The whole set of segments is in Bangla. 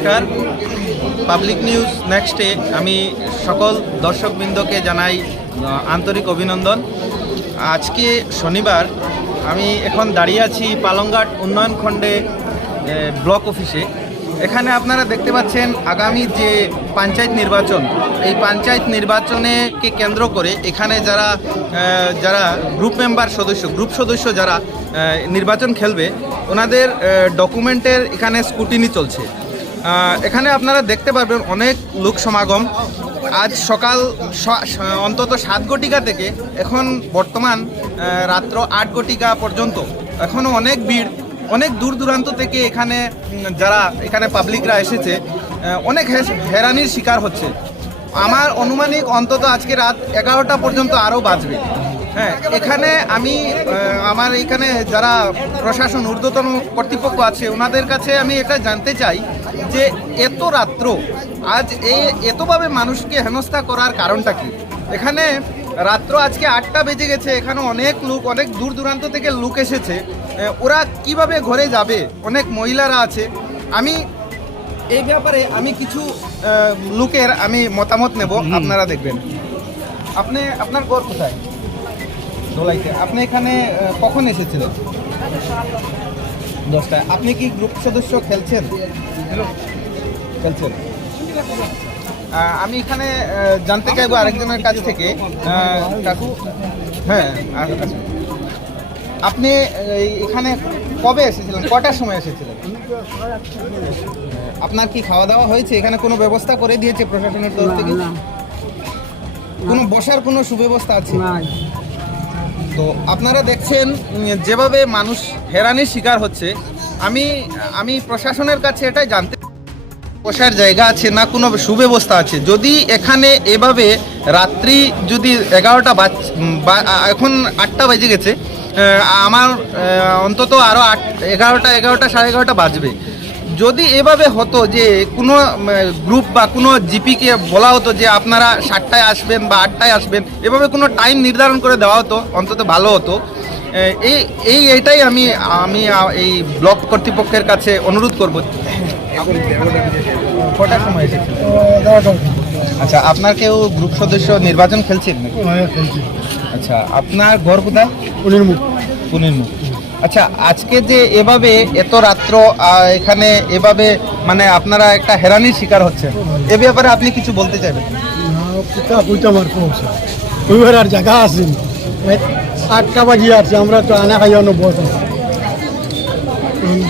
নমস্কার। পাবলিক নিউজ নেক্সটে আমি সকল দর্শকবৃন্দকে জানাই আন্তরিক অভিনন্দন। আজকে শনিবার আমি এখন দাঁড়িয়ে আছি পালংঘাট উন্নয়ন খণ্ডে ব্লক অফিসে। এখানে আপনারা দেখতে পাচ্ছেন আগামী যে পঞ্চায়েত নির্বাচন, এই পঞ্চায়েত নির্বাচনেকে কেন্দ্র করে এখানে যারা যারা গ্রুপ মেম্বার সদস্য গ্রুপ সদস্য যারা নির্বাচন খেলবে, ওনাদের ডকুমেন্টের এখানে স্কুটিনি চলছে। এখানে আপনারা দেখতে পারবেন অনেক লোক সমাগম। আজ সকাল অন্তত সাত গটিকা থেকে এখন বর্তমান রাত্র আট গটিকা পর্যন্ত এখনও অনেক ভিড়, অনেক দূর দূরান্ত থেকে এখানে যারা এখানে পাবলিকরা এসেছে অনেক হেরানির শিকার হচ্ছে। আমার অনুমানিক অন্তত আজকে রাত এগারোটা পর্যন্ত আরও বাঁচবে হ্যাঁ এখানে আমি আমার এখানে যারা প্রশাসন, ঊর্ধ্বতন কর্তৃপক্ষ আছে, ওনাদের কাছে আমি এটা জানতে চাই যে এত রাত্র আজ এই এতভাবে মানুষকে হেনস্থা করার কারণটা কি? এখানে রাত্র আজকে আটটা বেজে গেছে এখানে অনেক লোক অনেক দূর দূরান্ত থেকে লোক এসেছে। ওরা কীভাবে ঘরে যাবে? অনেক মহিলারা আছে। আমি এই ব্যাপারে আমি কিছু লোকের আমি মতামত নেব আপনারা দেখবেন। আপনি আপনার ঘর কোথায়? দোলাইতে। আপনি এখানে কখন এসেছিলেন? দশটায়। আপনি কি গ্রুপ সদস্য খেলছেন? আমি এখানে জানতে চাইব আরেকজনের কাছ থেকে। কাকু? হ্যাঁ। আপনি এখানে কবে এসেছিলেন? কটার সময় এসেছিলেন? আপনার কি খাওয়া দাওয়া হয়েছে? এখানে কোনো ব্যবস্থা করে দিয়েছে প্রশাসনের তরফ থেকে? কোনো বসার কোনো সুব্যবস্থা আছে? তো আপনারা দেখছেন যেভাবে মানুষ হেরানির শিকার হচ্ছে আমি আমি প্রশাসনের কাছে এটাই জানতে বসার জায়গা আছে, না কোনো সুব্যবস্থা আছে। যদি এখানে এভাবে রাত্রি যদি এগারোটা এখন আটটা বেজে গেছে আমার অন্তত আরও আট, এগারোটা এগারোটা, সাড়ে এগারোটা বাজবে। যদি এভাবে হতো যে কোনো গ্রুপ বা কোনো জিপিকে বলা হতো যে আপনারা সাতটায় আসবেন বা আটটায় আসবেন, এভাবে কোনো টাইম নির্ধারণ করে দেওয়া হতো, অন্তত ভালো হতো। এই এই এইটাই আমি আমি এই ব্লক কর্তৃপক্ষের কাছে অনুরোধ করব। কটার সময় এসেছিলেন আচ্ছা আপনার কেউ গ্রুপ সদস্য নির্বাচন খেলছেন আচ্ছা আপনার ঘর কোথায়? পুনের মুখ। আচ্ছা আজকে যে এভাবে এত রাত্র এখানে এভাবে মানে আপনারা একটা হেরানির শিকার হচ্ছে এ ব্যাপারে আপনি কিছু বলতে চাইবেন? আর জায়গা আসেনি আটটা বাজিয়ে আসছে আমরা তো আনা খাইয়ানো বস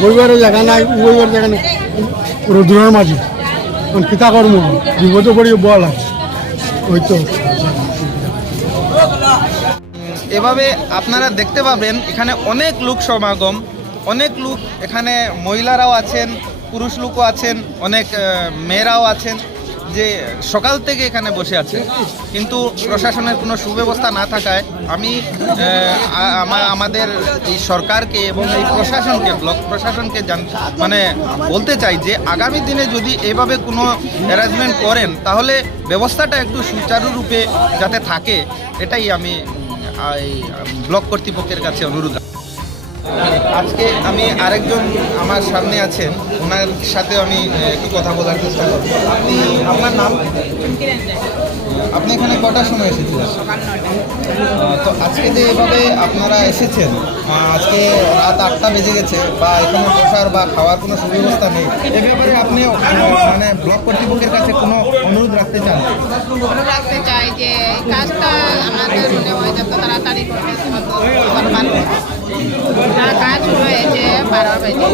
বইবারও জায়গা নাই, বইবার জায়গা নাই। রোদ্রের মাঝে। কিতা কর্ম বিপদে পড়ি বল আছে। ওই তো। এভাবে আপনারা দেখতে পাবেন, এখানে অনেক লোক সমাগম, অনেক লোক এখানে মহিলারাও আছেন, পুরুষ লোকও আছেন, অনেক মেয়েরাও আছেন। যে সকাল থেকে এখানে বসে আছে, কিন্তু প্রশাসনের কোনো সুব্যবস্থা না থাকায় আমি আমাদের এই সরকারকে এবং এই প্রশাসনকে, ব্লক প্রশাসনকে জান মানে বলতে চাই যে আগামী দিনে যদি এভাবে কোনো অ্যারেঞ্জমেন্ট করেন, তাহলে ব্যবস্থাটা একটু সুচারুরূপে যাতে থাকে, এটাই আমি ব্লক কর্তৃপক্ষের কাছে অনুরোধ আজকে আমি আরেকজন আমার সামনে আছেন। ওনার সাথে আমি একটু কথা বলার চেষ্টা করব। আপনি, আপনার নাম? আপনি এখানে কটার সময় এসেছিলেন? তো আজকে যে এভাবে আপনারা এসেছেন আজকে রাত আটটা বেজে গেছে বা এখানে বসার বা খাওয়ার কোনো সুব্যবস্থা নেই এ ব্যাপারে আপনি মানে ব্লক কর্তৃপক্ষের কাছে কোনো অনুরোধ রাখতে চান? মনে রাখতে চাই যে কাজটা আমাদের মনে হয় যত তাড়াতাড়ি কাজ শুরু হয়েছে বারো বেজে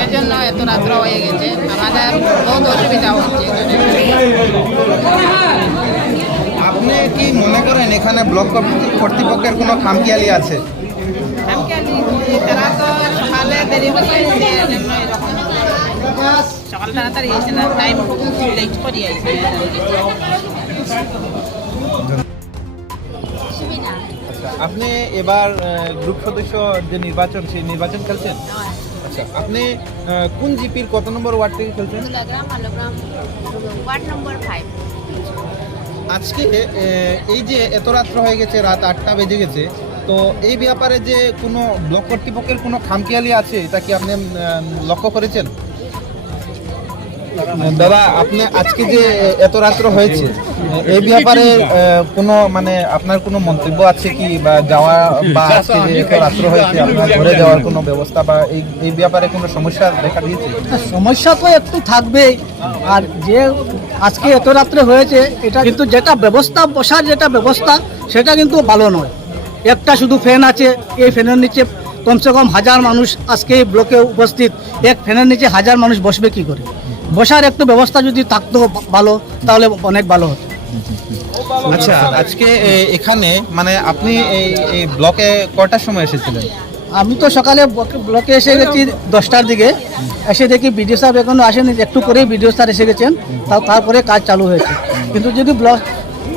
এর জন্য এত রাত্র হয়ে গেছে। আমাদের বহুত অসুবিধা হচ্ছে। আপনি কি মনে করেন এখানে ব্লক কর্তৃ- কর্তৃপক্ষের কোনো খামখেয়ালি আছে? তারা তো সকালে দেরি তাড়াতাড়ি না টাইম লেট করে আপনি এবার গ্রুপ সদস্য যে নির্বাচন সেই নির্বাচন খেলছেন? আচ্ছা আপনি কোন জিপির কত নম্বর ওয়ার্ড থেকে খেলছেন? ওয়ার্ড নম্বর ফাইভ আজকে এই যে এত রাত্র হয়ে গেছে, রাত আটটা বেজে গেছে, তো এই ব্যাপারে যে কোনো ব্লক কর্তৃপক্ষের কোনো খামখেয়ালি আছে, এটা কি আপনি লক্ষ্য করেছেন? দাদা, আপনি আজকে যে এত রাত্র হয়েছে, এই ব্যাপারে কোনো মানে আপনার কোনো মন্তব্য আছে কি? বা যাওয়া বা আজকে যে এত রাত্র হয়েছে, আপনার ঘুরে যাওয়ার কোনো ব্যবস্থা বা এই এই ব্যাপারে কোনো সমস্যা দেখা দিয়েছে? সমস্যা তো একটু থাকবেই। আর যে আজকে এত রাত্রে হয়েছে, এটা কিন্তু যেটা ব্যবস্থা, বসার যেটা ব্যবস্থা, সেটা কিন্তু ভালো নয়। একটা শুধু ফ্যান আছে, এই ফ্যানের নিচে কমসে কম হাজার মানুষ আজকে এই ব্লকে উপস্থিত। এক ফ্যানের নিচে হাজার মানুষ বসবে কি করে? বসার একটু ব্যবস্থা যদি থাকতো ভালো তাহলে অনেক ভালো হতো। আচ্ছা আজকে এখানে মানে আপনি এই এই ব্লকে কটার সময় এসেছিলেন? আমি তো সকালে ব্লকে- এসে গেছি দশটার দিকে। এসে দেখি বিডিও সাহেব এখনও আসেনি একটু করেই বিডিও স্যার এসে গেছেন। তাও তারপরে কাজ চালু হয়েছে। কিন্তু যদি ব্লক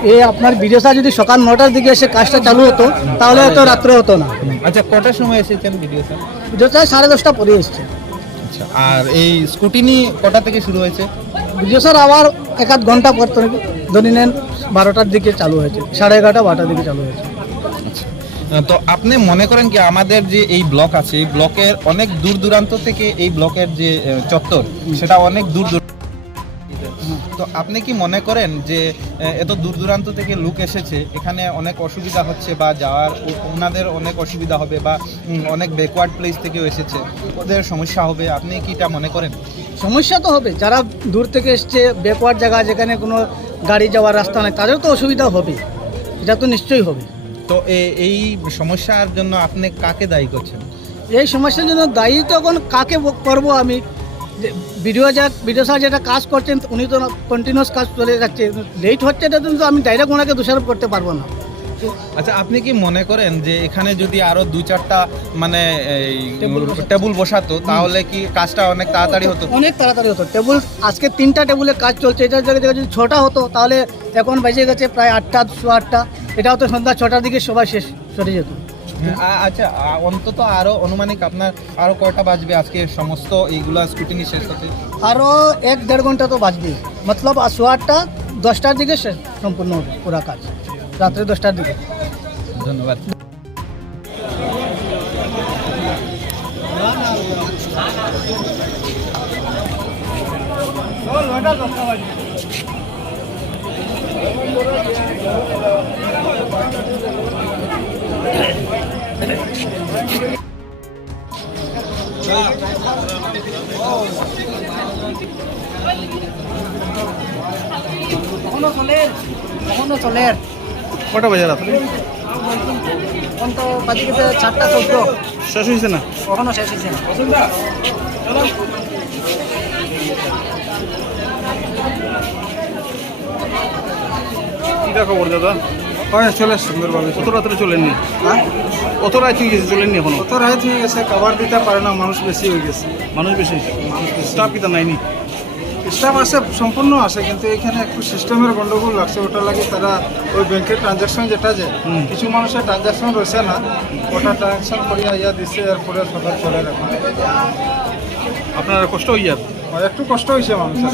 এ আপনার বিডিও স্যার যদি সকাল নটার দিকে এসে কাজটা চালু হতো তাহলে হয়তো রাত্রে হতো না। আচ্ছা কটার সময় এসেছেন ভিডিও স্যার? বিডিও স্যার সাড়ে দশটা পরে এসছে। আচ্ছা আর এই স্কুটিনি কটা থেকে শুরু হয়েছে? বুঝলো স্যার আবার এক আধ ঘণ্টা পর তো ধরে নেন বারোটার দিকে চালু হয়েছে সাড়ে এগারোটা বারোটার দিকে চালু হয়েছে। তো আপনি মনে করেন কি আমাদের যে এই ব্লক আছে এই ব্লকের অনেক দূর দূরান্ত থেকে এই ব্লকের যে চত্বর সেটা অনেক দূর দূর তো আপনি কি মনে করেন যে এত দূর দূরান্ত থেকে লোক এসেছে এখানে অনেক অসুবিধা হচ্ছে বা যাওয়ার ওনাদের অনেক অসুবিধা হবে বা অনেক ব্যাকওয়ার্ড প্লেস থেকেও এসেছে ওদের সমস্যা হবে আপনি কি এটা মনে করেন? সমস্যা তো হবে যারা দূর থেকে এসছে ব্যাকওয়ার্ড জায়গা যেখানে কোনো গাড়ি যাওয়ার রাস্তা নেই তাদেরও তো অসুবিধা হবে এটা তো নিশ্চয়ই হবে। তো এই সমস্যার জন্য আপনি কাকে দায়ী করছেন? এই সমস্যার জন্য দায়ী তখন কাকে করব আমি ভিডিও যা ভিডিও স্যার যেটা কাজ করছেন উনি তো কন্টিনিউয়াস কাজ চলে যাচ্ছে। লেট হচ্ছে এটা কিন্তু আমি ডাইরেক্ট ওনাকে দোষারোপ করতে পারব না। আচ্ছা আপনি কি মনে করেন যে এখানে যদি আরও দু চারটা মানে টেবিল বসাতো? তাহলে কি কাজটা অনেক তাড়াতাড়ি হতো? অনেক তাড়াতাড়ি হতো। টেবিল আজকে তিনটা টেবিলে কাজ চলছে এটার জায়গায় যদি ছটা হতো তাহলে এখন বেজে গেছে প্রায় আটটা শো আটটা। এটা হতো সন্ধ্যা ছটার দিকে সবাই শেষ চলে যেত। আচ্ছা অন্তত আরও অনুমানিক আপনার আরও কয়টা বাজবে আজকে? সমস্ত এইগুলা স্কুটিনি শেষ হতে? আরও এক দেড় ঘণ্টা তো বাজবে। মতলব আটটা দশটার দিকে শেষ সম্পূর্ণ হবে পুরা কাজ। রাত্রে দশটার দিকে। ধন্যবাদ। কখনো চলে কখনো চলে কটা বাজে রাত্রে? এখন তো বাজে গেছে চারটা চৌদ্দ শেষ হয়েছে না? কখনো শেষ হয়েছে না কিটা খবর দাদা? হয় চলে সুন্দরভাবে। কত রাত্রে চলেননি? হ্যাঁ? কত রাত হয়ে গেছে চলেননি এখনও? কত রাত হয়ে গেছে কভার দিতে পারে না মানুষ বেশি হয়ে গেছে। মানুষ বেশি? স্টাফ কিতা নাইনি? স্টাফ আসে সম্পূর্ণ আসে কিন্তু এখানে একটু সিস্টেমের গন্ডগোল লাগছে ওটা লাগে তারা ওই ব্যাংকের ট্রানজাকশন যেটা যে কিছু মানুষের ট্রানজাকশন রয়েছে না ওটা ট্রানজাকশন করিয়া ইয়া দিছে এরপরে সকাল চলে আপনার কষ্ট হয়ে যাবে আর একটু কষ্ট হয়েছে মানুষের।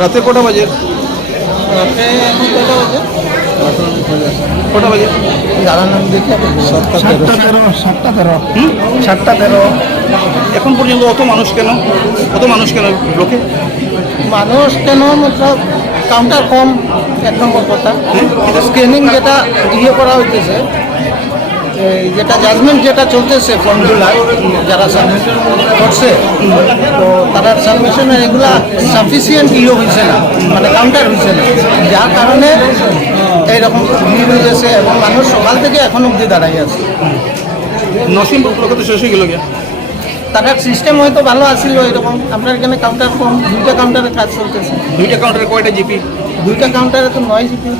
রাতে কটা বাজে? কটা বাজে? সাতটা তেরো। সাতটা তেরো সাতটা তেরো। এখন পর্যন্ত অত মানুষ কেন? অত মানুষ কেন ব্লকে মানুষ কেন? মতলব কাউন্টার কম এক নম্বর কথা। স্ক্রিনিং যেটা ইয়ে করা হইতেছে যেটা জাজমেন্ট যেটা চলতেছে ফর্মগুলা যারা সাবমিট করছে তো তারা সাবমিশনের এগুলা সাফিসিয়েন্ট ইয়ে হয়েছে না মানে কাউন্টার হয়েছে না। যার কারণে এইরকম ভিড় হয়ে গেছে এবং মানুষ সকাল থেকে এখন অবধি দাঁড়াই আছে। ব্লকে তো শেষ হয়ে গেল তাদের সিস্টেম হয়তো ভালো আসছিল এরকম আপনার এখানে কাউন্টার কম দুইটা কাউন্টারে কাজ চলতেছে। দুইটা কাউন্টারে কয়টা জিপি দুইটা কাউন্টারে তো নয় জিপি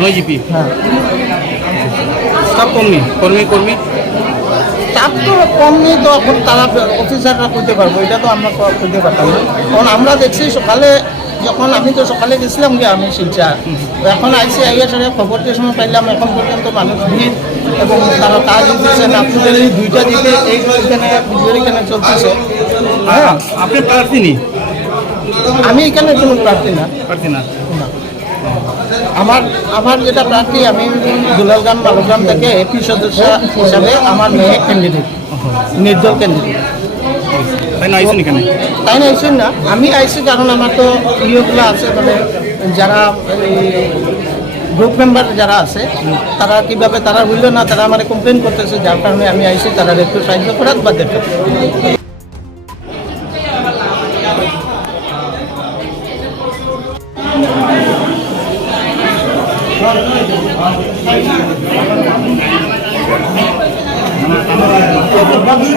নয় জিপি হ্যাঁ। স্টাফ কর্মী কর্মী কর্মী? চাপ তো কম নেই তো এখন তারা অফিসাররা করতে পারব এটা তো আমরা করতে পারতাম না। কারণ আমরা দেখছি সকালে যখন আমি তো সকালে গেছিলাম গিয়ে আমি শিলচর। তো এখন আইসি আইয়া সারে খবরটির সময় পাইলাম এখন পর্যন্ত মানুষ ভিড় এবং তারা কাজ দিতেছে না টোটালি দুইটা দিকে এই এখানে এখানে চলতেছে। হ্যাঁ আপনি প্রার্থী নি? আমি এখানে কোনো প্রার্থী না। প্রার্থী না। আমার আমার যেটা প্রার্থী আমি দুলালগ্রাম বালুগ্রাম থেকে এপি সদস্য হিসাবে আমার মেয়ে ক্যান্ডিডেট নির্দল ক্যান্ডিডেট তাই না আইসেন না আমি আইসি কারণ আমার তো ইয়েগুলো আছে মানে যারা গ্রুপ মেম্বার যারা আছে তারা কীভাবে তারা হইল না তারা আমার কমপ্লেন করতেছে যার কারণে আমি আইসি তারা একটু সাহায্য করার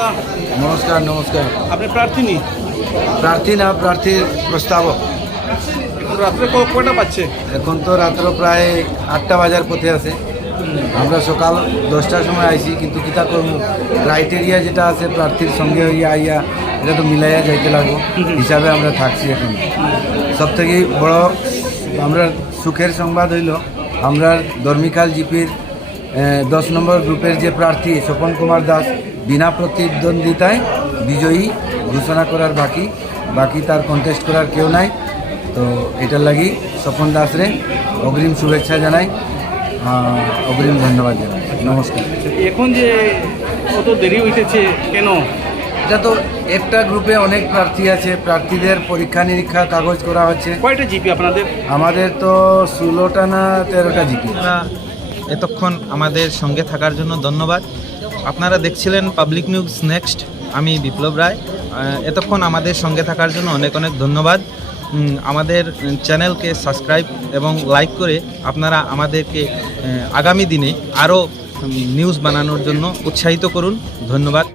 নমস্কার। নমস্কার আপনি প্রার্থী নি? প্রার্থী না প্রার্থীর প্রস্তাবক। এখন রাত্রে ক- কয়টা পাচ্ছে এখন তো রাত্র প্রায় আটটা বাজার পথে আছে। আমরা সকাল দশটার সময় আইছি কিন্তু কিতা করব ক্রাইটেরিয়া যেটা আছে প্রার্থীর সঙ্গে হইয়া আইয়া এটা তো মিলাইয়া যাইতে লাগবো। হিসাবে আমরা থাকছি এখন। সব থেকে বড় আমরা সুখের সংবাদ হইল আমরা ধর্মিকাল জিপির দশ নম্বর গ্রুপের যে প্রার্থী স্বপন কুমার দাস বিনা প্রতিদ্বন্দ্বিতায় বিজয়ী ঘোষণা করার বাকি বাকি তার কন্টেস্ট করার কেউ নাই। তো এটার লাগি স্বপন দাস দাসরে অগ্রিম শুভেচ্ছা জানাই। অগ্রিম ধন্যবাদ জানাই। নমস্কার। এখন যে কত দেরি হইতেছে কেন? এটা তো একটা গ্রুপে অনেক প্রার্থী আছে। প্রার্থীদের পরীক্ষা নিরীক্ষা কাগজ করা হচ্ছে। কয়টা জিপি আপনাদের? আমাদের তো ষোলোটা না তেরোটা জিপি। এতক্ষণ আমাদের সঙ্গে থাকার জন্য ধন্যবাদ। আপনারা দেখছিলেন পাবলিক নিউজ নেক্সট। আমি বিপ্লব রায়। এতক্ষণ আমাদের সঙ্গে থাকার জন্য অনেক অনেক ধন্যবাদ। আমাদের চ্যানেলকে সাবস্ক্রাইব এবং লাইক করে আপনারা আমাদেরকে আগামী দিনে আরও নিউজ বানানোর জন্য উৎসাহিত করুন। ধন্যবাদ।